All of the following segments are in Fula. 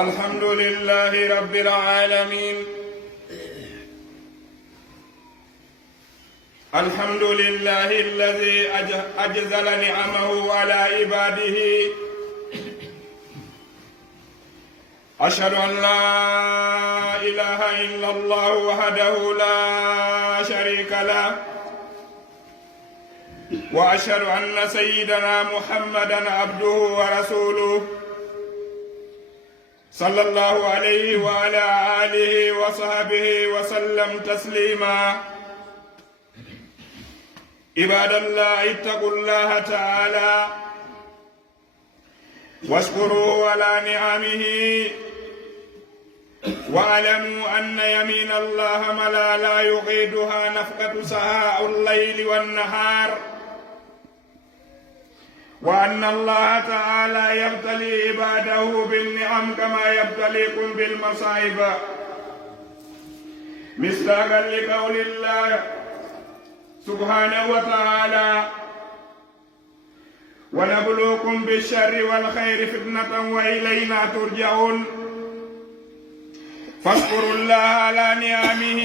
الحمد لله رب العالمين. الحمد لله الذي أجزل نعمه على عباده. أشهد أن لا إله إلا الله وحده لا شريك له، وأشهد أن سيدنا محمدا عبده ورسوله صلى الله عليه وعلى آله وصحبه وسلم تسليما. عباد الله، اتقوا الله تعالى واشكروه على نعمه، واعلموا أن يمين الله ملا لا يغيدها نفقة سهاء الليل والنهار، وأن الله تعالى يبتلي عباده بالنعم كما يبتليكم بالمصائب، مصداقا لقول الله سبحانه وتعالى: ونبلوكم بالشر والخير فتنة وإلينا ترجعون. فاذكروا الله على نعمه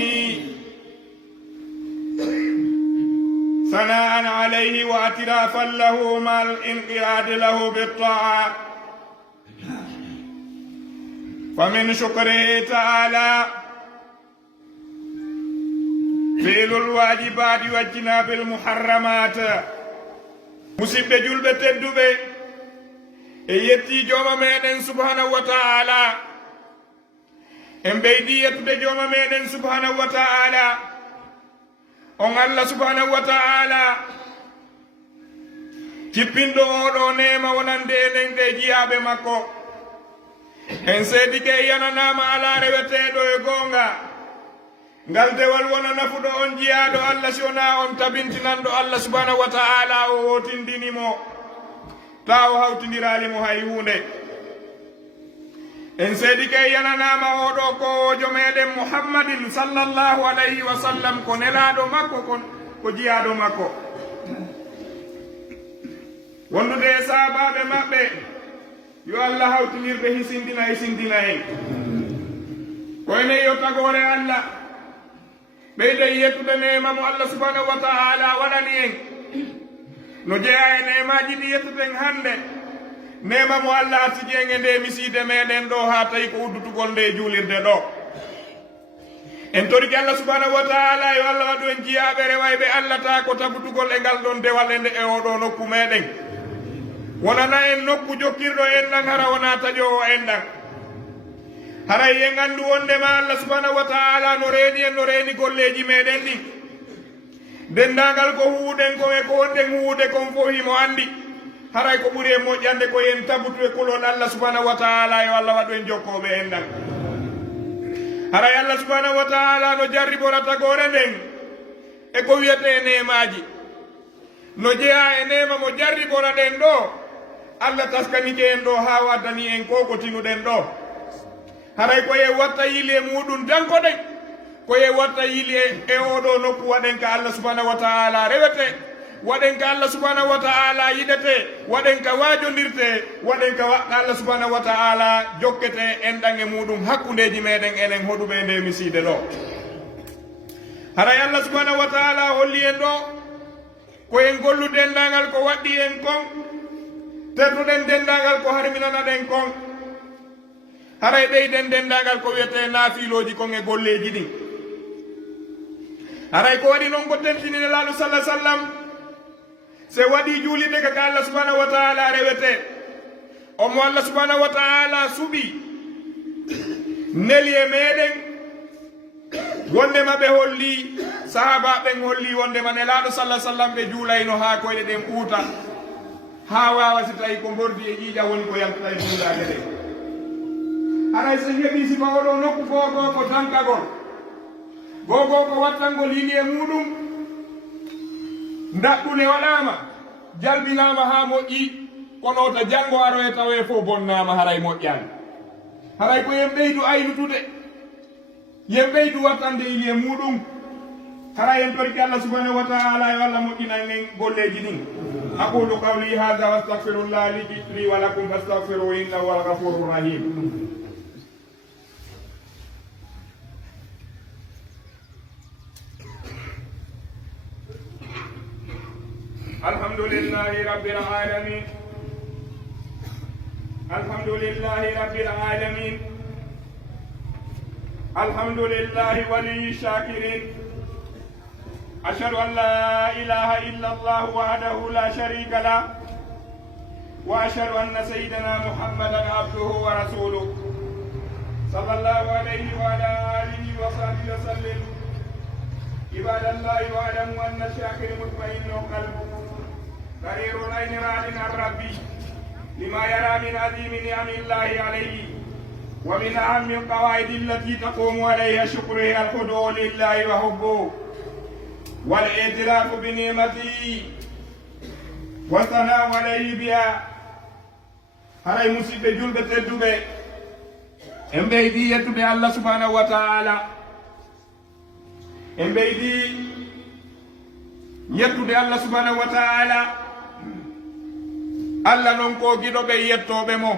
ثناء عليه واعترافا له مع الانقياد له بالطاعة. فمن شكره تعالى فعل الواجبات واجتناب المحرمات. مسيب جلبة تدوبة يتي جوما ميدن سبحانه وتعالى، en ɓeydi yettude jooma meɗen subhanahu wa ta'ala. On Allah subhanahu wa ta'ala cippinɗo oɗo nema wonande enen ɗe jiyaɓe makko. En seedi ke yananama ala reweteɗo e gonga, ngal dewal wona nafuɗo on jiyaɗo Allah sona on tabintinanɗo Allah subhanahu wa ta'ala o wotindinimo ta o hawtidiralimo hay hunde. En seedi ke yananama oɗo kowojo meɗen Muhammadin sallallahu alayhi wa sallam ko nelaɗo makko ko jiyaɗo makko, wondude e sahabaɓe maɓɓe. Yo Allah hawtinirɓe hisindina en koyne yo tagore Allah ɓeyde yettude nema mo Allah subhanahu wa ta'ala waɗani en. No jeeya e nemaji ɗi yettuten hande, nema mo Allah attiji en e nde miside meɗen ɗo ha tawi ko uddutugol nde juulirde ɗo. En toriki Allah subhanahu wa ta'ala yo Allah waɗu en jiyaɓe rewayɓe Allah ta ko tabutugol e ngal ɗon dewal e oɗo nokku meɗen. wonana en nokku jokkirɗo en ɗan hara wona taƴowo en ɗan. haray en andu wondema Allah subhanahu wa ta'ala no reeni en no reeni golleji meɗen ɗi. dendagal ko huuɗen kon e ko wonɗen huude kon fo himo andi. haray ko ɓuuri e moƴƴande ko yen tabutu e kulol Allah subhanahu wa ta'ala yo Allah waɗu en jokkoɓe en ɗan. haray Allah subhanahu wa ta'ala no jarribora tagore nden e ko wiyete e nemaji. no jeeya e nema mo jarribora ɗen ɗo, Allah taskanike en ɗo ha waddani en ko tinuɗen ɗo. haray koye watta yili e muɗum dankoɗen, koye watta yili e oɗo nokku waɗen ka Allah subhanahu wa ta'ala rewete, waɗen ka Allah subhanahu wa ta'ala yiɗete, waɗen ka wajondirte, waɗen ka Allah subhanahu wa ta'ala jokkete en ɗan e muɗum hakkundeji meɗen enen hoɗuɓe nde miside ɗo. haray Allah subhanahu wa ta'ala holli en ɗo koyen gollu dendagal ko waɗɗi en kon, tertuɗen dendagal ko harminana ɗen kon. haray ɓeyden dendagal ko wiyete naafiloji kon e golleji ɗin. haray ko waɗi noon ko tentinine laaɗo sallah sallam se waɗi juulide kaka Allah subhanahu wa taala rewete omo Allah subhanahu wa taala suɓi neli e meɗen wondema ɓe holli sahaba ɓen holli wondema nelaɗo sallah sallam ɓe juulayno ha koyɗe ɗen ɓuuta ha wawa si tawi ko bordi e ƴiiƴa woni ko yaltata e juulade ɗe haray so heeɓi sifa oɗo nokku gogo ko tankagol gogo ko wattangol hiini e muɗum daɗɗune waɗama jalbinama ha moƴƴi kono to janggo aroye tawe fof bonnama haray moƴƴani haray ko yen ɓeydu aynutude yen ɓeydu wattande ili e muɗum haray en torki Allah subhanahu wa taala yo Allah moƴƴinan en golleji ɗin aqulu qawli hadha wa astaghfirullah li wa lakum fastaghfiru innahu huwal ghafurur rahim الحمد لله رب العالمين الحمد لله رب العالمين الحمد لله ولي الشاكرين أشهد أن لا إله إلا الله وحده لا شريك له وأشهد أن سيدنا محمدا عبده ورسوله صلى الله عليه وعلى آله وصحبه وسلم عباد الله واعلموا أن الشاكر مطمئن قلبه قرير العين راض عن ربي لما يرى من عظيم نعم الله عليه ومن أهم القواعد التي تقوم عليها شكره الخضوع لله وحبه والاعتراف بنعمته والثناء عليه بها haray musidɓe julɓe tedduɓe en ɓeydi yettude Allah subhanahu wa taala en ɓeydi yettude Allah subhanahu wa taala Allah non ko giɗoɓe yettoɓe mo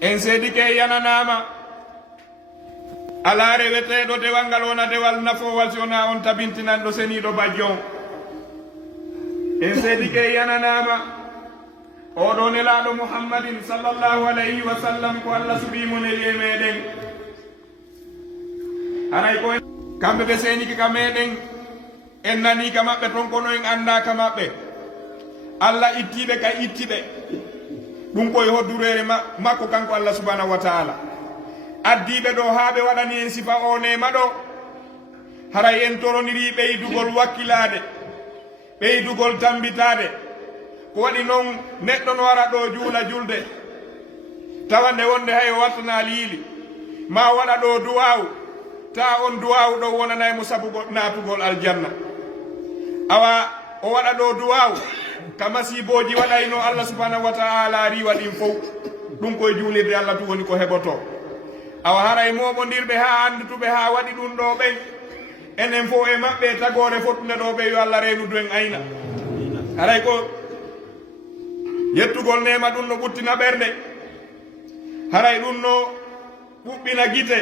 en seedike yananama ala reweteɗo dewal ngal wona dewal nafowal si wona on tabintinanɗo seniɗo bajjon en seedike yananama oɗo nelaɗo muhammadin sallallahu alayhi wa sallam ko Allah suɓimo neli e meɗen haray ko kamɓe ɓe seniki ka meɗen en nani ka maɓɓe ton kono en anda ka maɓɓe Allah ittiɓe kay ittiɓe ɗum koye hoddurere makko kanko Allah subhanahu wa taala addiɓe ɗo ha ɓe waɗani en sifa o nema ɗo haray en toroniri ɓeydugol wakkilade ɓeydugol tambitade ko waɗi noon neɗɗo no wara ɗo juula julde tawa nde wonde hay o wattana liili ma waɗa ɗo duwawu ta on duwawu ɗo wonanaymo sabu natugol aljanna awa o waɗa ɗo duwawu ka masiboji waɗayno Allah subhanahu wa taala riwa ɗin fof ɗum koye juulirde Allah tu woni ko heɓoto awa haray moɓodirɓe ha andutuɓe ha waɗi ɗum ɗo ɓen enen fof e maɓɓe tagore fottude ɗo ɓe yo Allah reynudu en ayna haray ko yettugol nema ɗum no ɓuttina ɓerde haray ɗum no ɓuɓɓina gite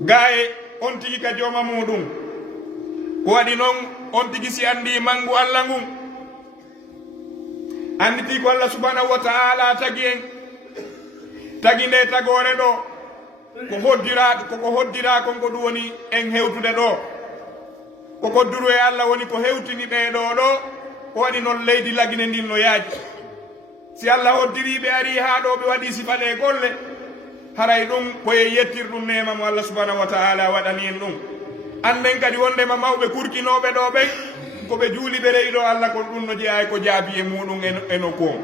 gaye on tigi ka jooma muɗum ko waɗi noon on tigi si andi mangu Allah ngun anditi ko Allah subhanahu wa taala tagi en tagi nde tagore ɗo koko hoddira konko ɗum woni en hewtude ɗo ko kodduru e Allah woni ko hewtini ɓeɗo ɗo ko waɗi noon leydi lagine ndin no yaaji si Allah hoddiri ɓe ari ha ɗo ɓe waɗi sifaɗe golle haray ɗum koye yettir ɗum nema mo Allah subhanahu wa taala waɗani en ɗum anden kadi wondema mawɓe kurkinoɓe ɗo ɓen koɓe juuli ɓe reyi ɗo Allah kon ɗum no jeeya ko jaabi e muɗum eno koom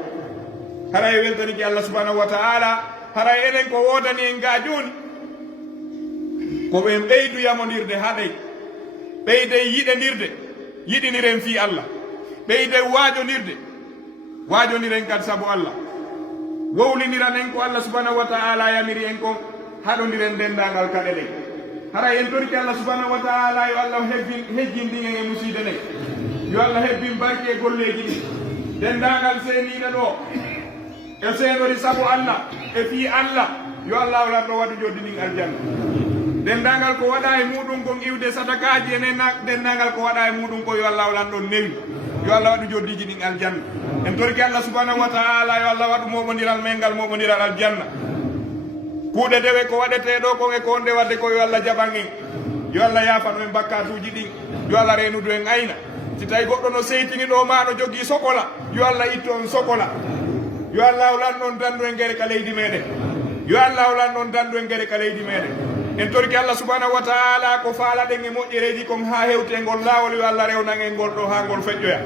haray weltaniki Allah subhanahu wa taala haray enen ko wodani en ga joni koɓen ɓeydu yamodirde haɗay ɓeyde yiɗendirde yiɗiniren fi Allah ɓeyde waajoniren kadi saabu Allah wowliniran en ko Allah subhanahu wa taala yamiri en kon haɗodiren dendagal kaɗe ɗen haray en torki Allah subhanahu wa taala yo Allah hejjin ɗingen e muside ɗen yo Allah hebbin barke e golleji ɗi dendagal seniɗe ɗo e senori saabu Allah e fi Allah yo Allah walanɗo waɗu joddi ɗin aljanna dendagal ko waɗa e muɗum kon iwde sadakaji enen dendagal ko waɗa e muɗum ko yo Allah walanɗon newi yo Allah waɗu joddiji ɗin aljanna en torki Allah subhanahu wa taala yo Allah waɗu moɓodiral men ngal moɓodiral aljanna kuuɗe dewe ko waɗete ɗo kon e ko nde wadde ko yo Allah jaɓan en yo Allah yafano en bakkatuji ɗin yo Allah renudu en ayna si tawi goɗɗo no seytini ɗo ma no jogii sokola yo Allah ittu on sokola yo Allah ulan noon dandu en gere ka leydi meɗen yo Allah ulan noon dandu en gere ka leydi meɗen en torki Allah subhanahu wa taala ko faalaɗen e moƴƴereji kon ha hewte ngol laawol yo Allah rewnan en ngol ɗo ha ngol feƴƴoya